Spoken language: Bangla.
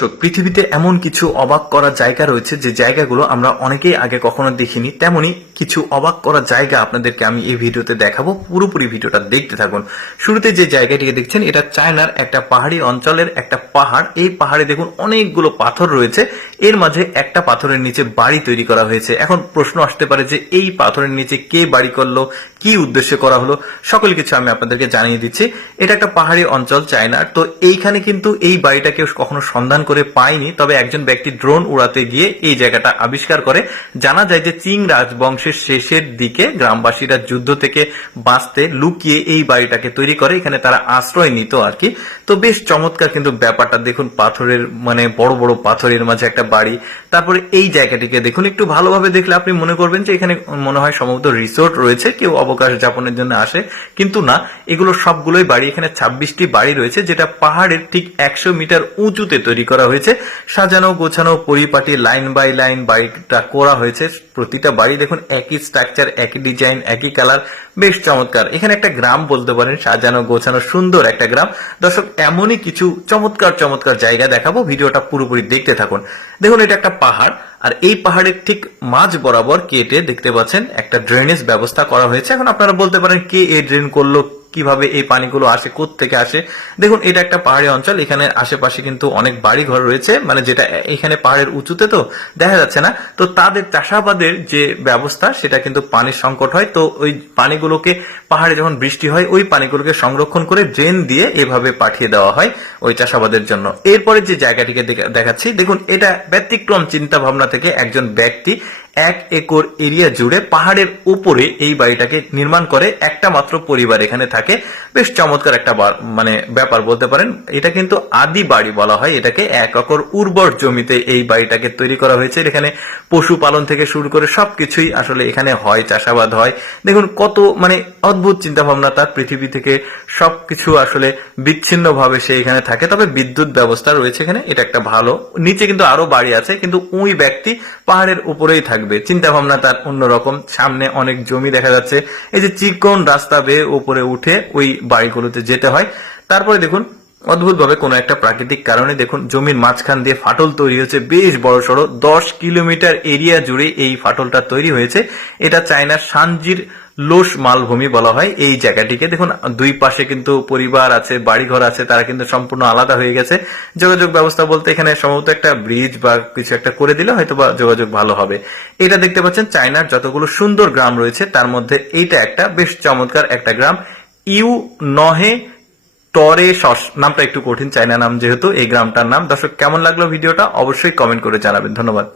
দর্শক, পৃথিবীতে এমন কিছু অবাক করার জায়গা রয়েছে যে জায়গাগুলো আমরা অনেকেই আগে কখনো দেখিনি, তেমনি কিছু অবাক করা জায়গা আপনাদেরকে আমি এই ভিডিওতে দেখাবো। পুরোপুরি ভিডিওটা দেখতে থাকুন। শুরুতে যে জায়গাটিকে দেখছেন, এটা চায়নার একটা পাহাড়ি অঞ্চলের একটা পাহাড়। এই পাহাড়ে দেখুন অনেকগুলো পাথর রয়েছে। এর মাঝে একটা পাথরের নিচে বাড়ি তৈরি করা হয়েছে। এখন প্রশ্ন আসতে পারে যে, এই পাথরের নিচে কে বাড়ি করল? কি উদ্দেশ্যে করা হলো? সকল কিছু আমি আপনাদেরকে জানিয়ে দিচ্ছি। এটা একটা পাহাড়ি অঞ্চল চায়নার তো এইখানে কিন্তু এই বাড়িটা কেউ কখনো সন্ধান করে পায়নি। তবে একজন ব্যক্তি ড্রোন উড়াতে গিয়ে এই জায়গাটা আবিষ্কার করে। জানা যায় যে চিং রাজবংশের শেষের দিকে গ্রামবাসীরা যুদ্ধ থেকে বাঁচতে লুকিয়ে এই বাড়িটাকে তৈরি করে। এখানে তারা আশ্রয় নিত আর কি। তো বেশ চমৎকার কিন্তু ব্যাপারটা। দেখুন, পাথরের মানে বড় বড় পাথরের মাঝে একটা বাড়ি। তারপরে এই জায়গাটিকে দেখুন, একটু ভালোভাবে দেখলে আপনি মনে করবেন যে এখানে মনে হয় সম্ভবত রিসোর্ট রয়েছে, কেউ অবকাশ যাপনের জন্য আসে। কিন্তু না, এগুলো সবগুলোই বাড়ি। এখানে ছাব্বিশটি বাড়ি রয়েছে, যেটা পাহাড়ের ঠিক একশো মিটার উঁচুতে তৈরি করা হয়েছে। সাজানো, গোছানো, পরিপাটি, লাইন বাই লাইন বাড়িটা করা হয়েছে। প্রতিটা বাড়ি দেখুন একই স্ট্রাকচার একই ডিজাইন একই কালার বেশ চমৎকার। এখানে একটা গ্রাম বলতে পারেন, সাজানো, গোছানো, সুন্দর একটা গ্রাম। দর্শক, এমনই কিছু চমৎকার চমৎকার জায়গা দেখাবো, ভিডিওটা পুরোপুরি দেখতে থাকুন। দেখুন, এটা একটা পাহাড়, আর এই পাহাড়ের ঠিক মাঝ বরাবর কেটে দেখতে পাচ্ছেন একটা ড্রেনেজ ব্যবস্থা করা হয়েছে। এখন আপনারা বলতে পারেন, কে এ ড্রেন করল কীভাবে এই পানিগুলো আসে থেকে আসে। দেখুন, এটা একটা পাহাড়ি অঞ্চল, এখানে আশেপাশে কিন্তু অনেক বাড়ি ঘর রয়েছে মানে যেটা এখানে পাহাড়ের উঁচুতে তো দেখা যাচ্ছে না। তো তাদের চাষাবাদের যে ব্যবস্থা, সেটা কিন্তু পানির সংকট হয়। তো ওই পানিগুলোকে, পাহাড়ে যখন বৃষ্টি হয়, ওই পানিগুলোকে সংরক্ষণ করে ড্রেন দিয়ে এভাবে পাঠিয়ে দেওয়া হয় ওই চাষাবাদের জন্য। এরপরে যে জায়গাটিকে দেখা- দেখাচ্ছি, দেখুন, এটা ব্যতিক্রম চিন্তা ভাবনা থেকে একজন ব্যক্তি এক একর এরিয়া জুড়ে পাহাড়ের উপরে এই বাড়িটাকে নির্মাণ করে একটা মাত্র পরিবার এখানে থাকে। বেশ চমৎকার একটা মানে ব্যাপার বলতে পারেন। এটা কিন্তু আদি বাড়ি বলা হয়। এটাকে এক একর উর্বর জমিতে এই বাড়িটাকে তৈরি করা হয়েছে। এখানে পশুপালন থেকে শুরু করে সবকিছুই আসলে এখানে হয়, চাষাবাদ হয়। দেখুন কত মানে অদ্ভুত চিন্তা ভাবনা তার পৃথিবী থেকে সবকিছু আসলে বিচ্ছিন্ন ভাবে সে এখানে থাকে। তবে বিদ্যুৎ ব্যবস্থা রয়েছে এখানে, এটা একটা ভালো। নিচে কিন্তু আরও বাড়ি আছে, কিন্তু ওই ব্যক্তি পাহাড়ের উপরেই থাকবে। চিন্তা ভাবনা তার অন্যরকম। সামনে অনেক জমি দেখা যাচ্ছে। এই যে চিকন রাস্তা বেয়ে উপরে উঠে ওই বাড়িগুলোতে যেতে হয়। তারপরে দেখুন, অদ্ভুতভাবে কোনো একটা প্রাকৃতিক কারণে দেখুন, জমির মাঝখান দিয়ে ফাটল তৈরি হয়েছে। বেশ বড় সড়ো দশ কিলোমিটার এরিয়া জুড়ে এই ফাটলটা তৈরি হয়েছে। এটা চায়নার সানজির লোস মালভূমি বলা হয় এই জায়গাটিকে। দেখুন, দুই পাশে কিন্তু পরিবার আছে, বাড়িঘর আছে, তারা কিন্তু সম্পূর্ণ আলাদা হয়ে গেছে। যোগাযোগ ব্যবস্থা বলতে এখানে সম্ভবত একটা ব্রিজ বা কিছু একটা করে দিলে হয়তো বা যোগাযোগ ভালো হবে। এটা দেখতে পাচ্ছেন, চায়নার যতগুলো সুন্দর গ্রাম রয়েছে, তার মধ্যে এইটা একটা, বেশ চমৎকার একটা গ্রাম। ইউ নহে টরে সস, নামটা একটু কঠিন, চায়না নাম যেহেতু, এই গ্রামটার নাম। দর্শক, কেমন লাগল ভিডিওটা? অবশ্যই কমেন্ট করে জানাবেন। ধন্যবাদ।